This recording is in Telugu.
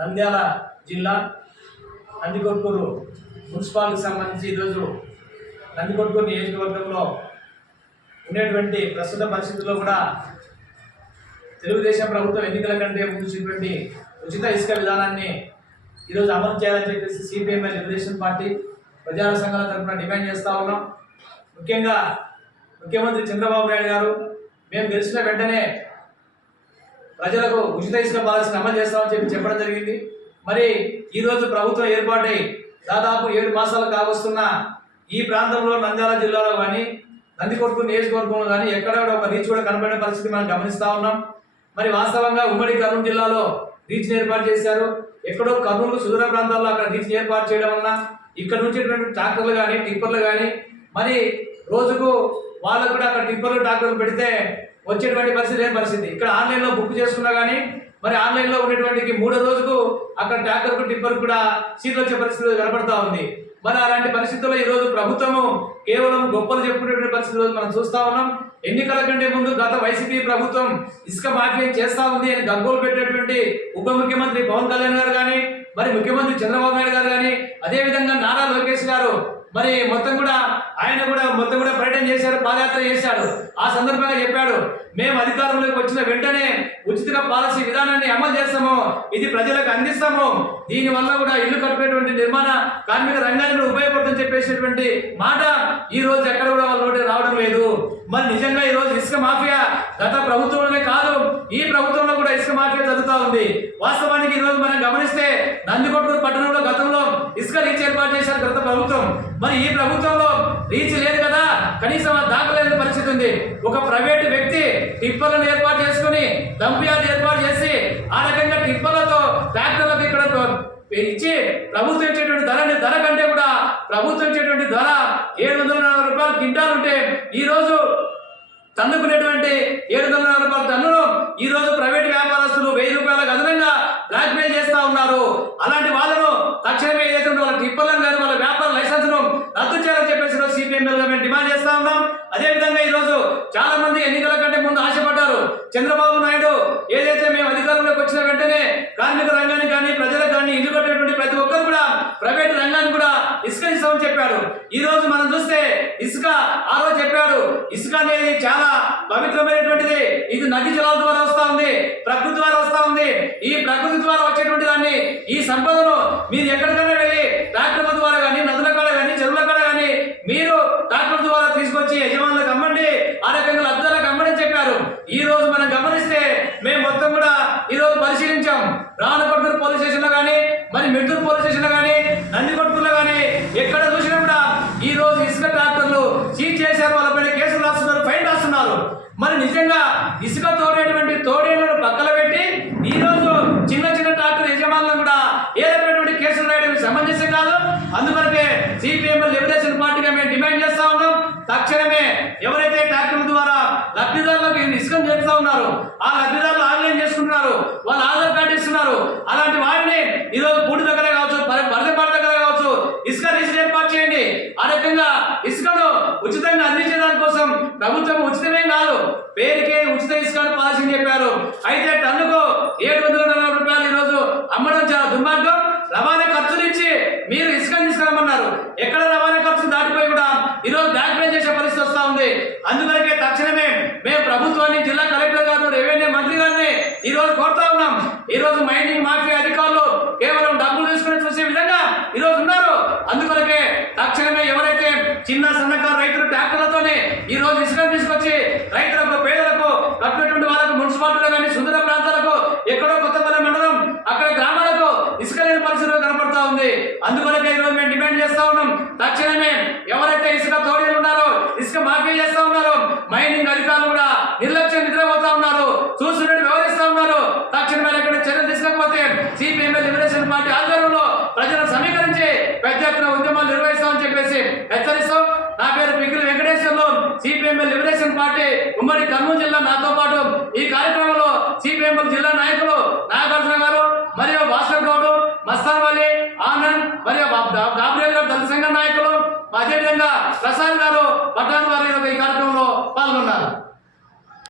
నంద్యాల జిల్లా నందికొట్కూరు మున్సిపాలిటీకి సంబంధించి ఈరోజు నందికొట్కూరు నియోజకవర్గంలో ఉండేటువంటి ప్రస్తుత పరిస్థితుల్లో కూడా తెలుగుదేశం ప్రభుత్వం ఎన్నికల కంటే ముందున్నటువంటి ఉచిత ఇసుక విధానాన్ని ఈరోజు అమలు చేయాలని చెప్పేసి సిపిఎంఐ తెలుగుదేశం పార్టీ ప్రజా సంఘాల తరఫున డిమాండ్ చేస్తూ ఉన్నాం. ముఖ్యంగా ముఖ్యమంత్రి చంద్రబాబు నాయుడు గారు మేము గెలిచిన వెంటనే ప్రజలకు ఉచిత ఇసుక పాలసీని అమలు చేస్తామని చెప్పి చెప్పడం జరిగింది. మరి ఈరోజు ప్రభుత్వం ఏర్పాటై దాదాపు ఏడు మాసాలు కావస్తున్న ఈ ప్రాంతంలో నంద్యాల జిల్లాలో కానీ నందికొట్టు నియోజకవర్గంలో కానీ ఎక్కడ ఒక రీచ్ కూడా కనబడిన పరిస్థితి మనం గమనిస్తూ ఉన్నాం. మరి వాస్తవంగా ఉమ్మడి కర్నూలు జిల్లాలో రీచ్ని ఏర్పాటు చేశారు. ఎక్కడో కర్నూలు సుదూర ప్రాంతాల్లో అక్కడ రీచ్ని ఏర్పాటు చేయడం వలన ఇక్కడ నుంచి ట్రాక్టర్లు కానీ టిప్పర్లు కానీ మరి రోజుకు వాళ్ళకు కూడా అక్కడ టిప్పర్లు ట్రాక్టర్లు పెడితే వచ్చేటువంటి పరిస్థితి లేని పరిస్థితి. ఇక్కడ ఆన్లైన్లో బుక్ చేసుకున్నా కానీ మరి ఆన్లైన్లో ఉన్నటువంటి మూడో రోజుకు అక్కడ ట్రాక్టర్కు టిప్పర్ కూడా సీట్లు వచ్చే పరిస్థితి కనబడతా ఉంది. మరి అలాంటి పరిస్థితుల్లో ఈ రోజు ప్రభుత్వము కేవలం గొప్పలు చెప్పుకునేటువంటి పరిస్థితి మనం చూస్తా ఉన్నాం. ఎన్నికల కంటే ముందు గత వైసీపీ ప్రభుత్వం ఇసుక మాఫియా చేస్తా ఉంది అని గగ్గోలు పెట్టేటువంటి ఉప ముఖ్యమంత్రి పవన్ కళ్యాణ్ గారు కానీ మరి ముఖ్యమంత్రి చంద్రబాబు నాయుడు గారు కానీ అదేవిధంగా నారా లోకేష్ గారు మరి మొత్తం కూడా ఆయన కూడా మొత్తం కూడా పర్యటన చేశారు పాదయాత్ర చేశాడు. ఆ సందర్భంగా చెప్పాడు మేము అధికారంలోకి వచ్చిన వెంటనే ఉచిత పాలసీ విధానాన్ని అమలు చేస్తాము. ఇది ప్రజలకు అందిస్తాము. దీని వల్ల కూడా ఇల్లు కట్టేటువంటి నిర్మాణ కార్మిక రంగానికి కూడా ఉపయోగపడుతుందని చెప్పేసినటువంటి మాట ఈ రోజు ఎక్కడ కూడా వాళ్ళ నోటి రావడం లేదు. మరి నిజంగా ఈ రోజు ఇసుక మాఫియా గత ప్రభుత్వంలోనే కాదు ఈ ప్రభుత్వంలో కూడా ఇసుక మాఫియా జరుగుతూ ఉంది. వాస్తవానికి ఈ రోజు మనం గమనిస్తే నందికొట్టు పట్టణంలో గతంలో ఇసుక రీచ్ ఏర్పాటు చేశారు గత ప్రభుత్వం. మరి ఈ ప్రభుత్వంలో రీచ్ లేదు కదా చేస్తుంది. ఒక ప్రైవేట్ వ్యక్తి టిప్పర్లను ఏర్పాటు చేసుకుని దంపయాలు ఏర్పాటు చేసి ఆ రకంగా టిప్పర్లతో ట్రాక్టర్లకు ఇక్కడ ఇచ్చి ప్రభుత్వం ఇచ్చేటువంటి ధరని ధర కంటే కూడా ప్రభుత్వం ఇచ్చేటువంటి ధర ఏడు వందల నలభై రూపాయలు క్వింటాల్ ఉంటే ఈరోజు తన్నుకునేటువంటి ఏడు వందల నలభై రూపాయల టన్నును ఈ రోజు ప్రైవేట్ వ్యాపారస్తులు వెయ్యి రూపాయలకు అదనంగా బ్లాక్మెయిల్ చేస్తూ ఉన్నారు. అలాంటి వాళ్ళను తక్షణమే ఏదైతే వాళ్ళ టిప్పర్లను కానీ వాళ్ళ వ్యాపార లైసెన్స్ను రద్దు చేయాలని చెప్పేసి సిపిఎంఎల్గా మేము డిమాండ్ చేస్తా ఉన్నాం అదే విధంగా ఈ రోజు చాలా మంది ఎన్నికల కంటే ముందు ఆశపడ్డారు చంద్రబాబు నాయుడు ఏదైతే మేము అధికారంలోకి వచ్చిన వెంటనే కార్మిక రంగానికి కానీ ప్రజలకు కానీ ఇల్లు కట్టేటువంటి ప్రతి ఒక్కరు కూడా ప్రైవేట్ రంగానికి కూడా ఇసుక ఇస్తామని చెప్పాడు ఈ రోజు మనం చూస్తే ఇసుక ఆ రోజు చెప్పాడు ఇసుక అనేది చాలా పవిత్రమైనటువంటిది. ఇది నది జలాల ద్వారా వస్తా ఉంది ప్రకృతి ద్వారా వస్తా ఉంది. ఈ ప్రకృతి ద్వారా వచ్చేటువంటి దాన్ని ఈ సంపదను మీరు ఎక్కడికైనా వెళ్ళి ట్రాక్టర్ల ద్వారా కానీ నదుల కాడ కానీ చెరువుల కాడ కానీ మీరు ట్రాక్టర్ ద్వారా తీసుకొచ్చి యజమానులకు అమ్మండి. ఆ రకంగా లబ్ధాలకు అమ్మని చెప్పారు. ఈ రోజు మనం గమనిస్తే మేము మొత్తం ఈరోజు పరిశీలించాం. రానకొట్టూరు పోలీస్ స్టేషన్లో కానీ మరి మెట్టూరు పోలీస్ స్టేషన్లో కానీ నందికొట్కూరులో కానీ ఎక్కడ చూసినా కూడా ఈ రోజు ఇసుక ట్రాక్టర్లు సీజ్ చేశారు. వాళ్ళపైన కేసులు రాస్తున్నారు ఫైన్ రాస్తున్నారు. మరి నిజంగా ఇసుక తోడేటువంటి తోడేళ్ళను పక్కన పెట్టి ఈ రోజు చిన్న చిన్న ట్రాక్టర్ యజమానులను కూడా ఏ రకమైనటువంటి కేసులు రాయడం సమంజసం కాదు. అందువరకే సిపిఎం లిబరేషన్ పార్టీగా మేము డిమాండ్ చేస్తా ఉన్నాం. తక్షణమే ఎవరైతే ట్రాక్టర్ల ద్వారా లబ్ధిదారులకు ఇసుకం చేస్తా ఉన్నారు ఆ లబ్ధిదారులు ఆన్లైన్ వాళ్ళు ఆధార్ కార్డు ఇస్తున్నారు. అలాంటి వారిని ఈరోజు పూడి దగ్గర కావచ్చు బరదపాడు దగ్గర కావచ్చు ఇసుక రిజిస్టర్ ఏర్పాటు చేయండి. ఆ రకంగా ఇసుకను ఉచితంగా అందించే దానికోసం ప్రభుత్వం ఉచితమే కాదు పేరుకే ఉచిత ఇసుక పాలసీ చెప్పారు. అయితే టన్నుకు ఏడు వందల నలభై రూపాయలు ఈరోజు అమ్మడం చాలా దుర్మార్గం. రవాణా ఖర్చులు ఇచ్చి మీరు ఇసుక తీసుకురమ్మన్నారు. ఎక్కడ రవాణా ఖర్చు దాటిపోయి కూడా ఈరోజు బ్లాక్ పే చేసే పరిస్థితి వస్తూ ఉంది. అందువరకే తక్షణమే మేము ప్రభుత్వాన్ని జిల్లా కలెక్టర్ గారు రెవెన్యూ మంత్రి గారిని ఈ రోజు కోరుతా ఉన్నాం. ఈ రోజు మైనింగ్ మాఫియా అధికారులు కేవలం డబ్బులు తీసుకుని చూసే విధంగా ఈ రోజు ఉన్నారు. అందుకొరకే తక్షణమే ఎవరైతే చిన్న సన్నకారు రైతులు ట్రాక్టర్లతోనే ఈ రోజు ఇసుకను తీసుకొచ్చి రైతుల పేదలకు కట్టినటువంటి వాళ్ళకు మున్సిపాలిటీలో కానీ సుందర ప్రాంతాలకు ఎక్కడో కొత్తపల్లి మండలం అక్కడ గ్రామాలకు ఇసుక లేని పరిస్థితులు కనపడతా ఉంది అందుకొరకే ఈరోజు మేము డిమాండ్ చేస్తా ఉన్నాం తక్షణమే ఎవరైతే ఇసుక తోడీలు ఉన్నారో ఇసుక మాఫియా చేస్తా ఉన్నారో మైనింగ్ అధికారులు కూడా నిర్లక్ష్యం నిద్రపోతా ఉన్నారు చూస్తున్నట్టు వ్యవహరిస్తా ఉన్నారు తక్షణమే ఇక్కడ చర్యలు తీసుకోకపోతే సిపిఎంఎల్ లిబరేషన్ పార్టీ ఆధ్వర్యంలో ప్రజలను సమీకరించి పెద్ద ఎత్తున ఉద్యమాలు నిర్వహిస్తామని చెప్పేసి హెచ్చరిస్తాం నా పేరు Pigili Venkateswarlu CPML liberation party ఉమ్మడి కర్నూలు జిల్లా నాతో పాటు ఈ కార్యక్రమంలో సిపిఎం జిల్లా నాయకులు నాగార్జున గారు మరియు భాస్కర్ గౌడ్ మస్తాన్ వలి ఆనంద్ మరియు గా- గాబ్రియల్ గారు దళిత సంఘ నాయకులు అదేవిధంగా ప్రసాద్ గారు పట్టాన్ వారి ఈ కార్యక్రమంలో పాల్గొన్నారు.